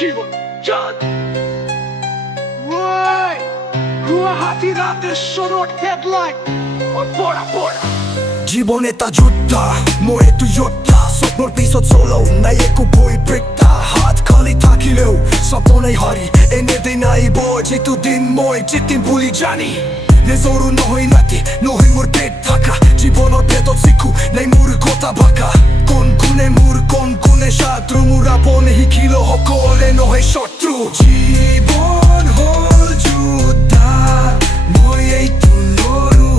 জীবন চাঁদ ওই গুয়াহাটি রাতের সরট হেডলাইট ওর পড়া পড়া জীবনে তা যোদ্ধা মোয়ে tu যোদ্ধা স্বপ্নর পিছত চলো নাই একো বই ব্ৰেকটা হাত খালি থাকিলেও সপোনে হাৰি এনে দেই নাইব যিটো দিন মই জিতিম বুলি জানি নিজৰো নহয় নাতি নহয় মোৰ পেট থাকা জীৱনৰ পেটত শিকো নাই মোৰ কথা ভাষা কোন কোনে শত্ৰু মোৰ আপোনে শিকিলো সকলে নহয় শত্ৰু জীৱন হ'ল যোদ্ধা মই এইটো লৰো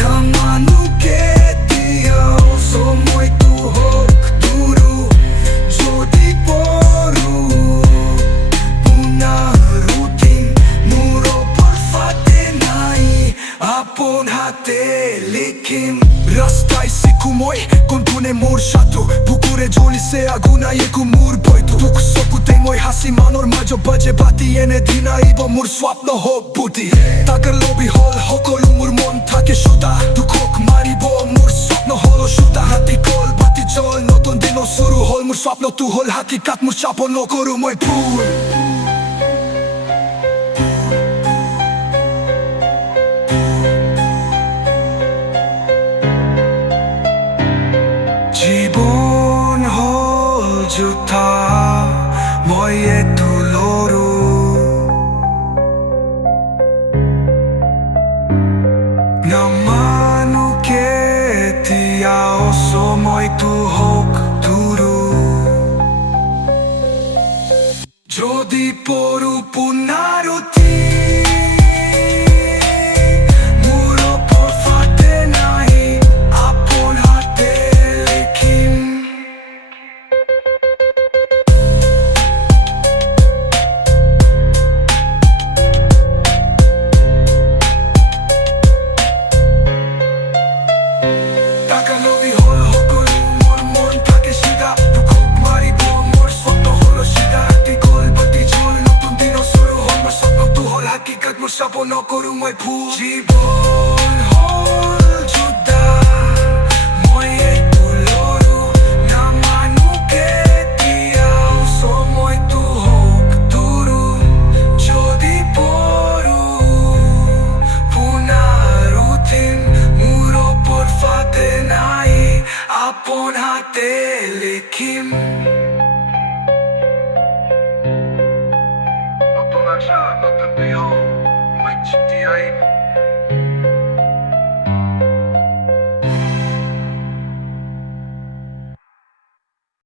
নামানো কেতিয়াও সময়টো হওক দূৰো যদি পৰো পুনৰ উঠিম মোৰ ওপৰফাতে নাই আপোন হাতে লিখিম ৰাস্তাই শিকো মই কোনে মোৰ শত্ৰু বুকুৰে জ্বলিছে আগুনাই একো মোৰ ভয়টো দুখ চকুতে মই হাসি মানৰ মাজত বাজে বাতি এনে দিন আহিব মোৰ স্বপ্ন হওক বুদ্ধি তাকৰ লবি হল সকলো মোৰ মন থাকে সুদা দুখক মাৰিব মোৰ স্বপ্ন হল সুদা হাতী কল বাতি জল নতুন দিন শুৰু হল মোৰ স্বপ্নটো হল হাকিকাত মোৰ চাপ নকৰো মই ভুল জীৱন হ'ল যোদ্ধা মই এইটো লৰো নামানো কেতিয়াও সময়টো হওক দূৰো যদি পৰো পুনৰ উঠিম চাপ নকৰো মই ভুল জীৱন হ'ল যোদ্ধা মই এইটো লৰো নামানো কেতিয়াও সময়টো হওক দূৰো যদি পৰো পুনৰ উঠিম মোৰ ওপৰফাতে নাই আপোন হাতে লিখিম নতুন আশা নতুন বিহু GTA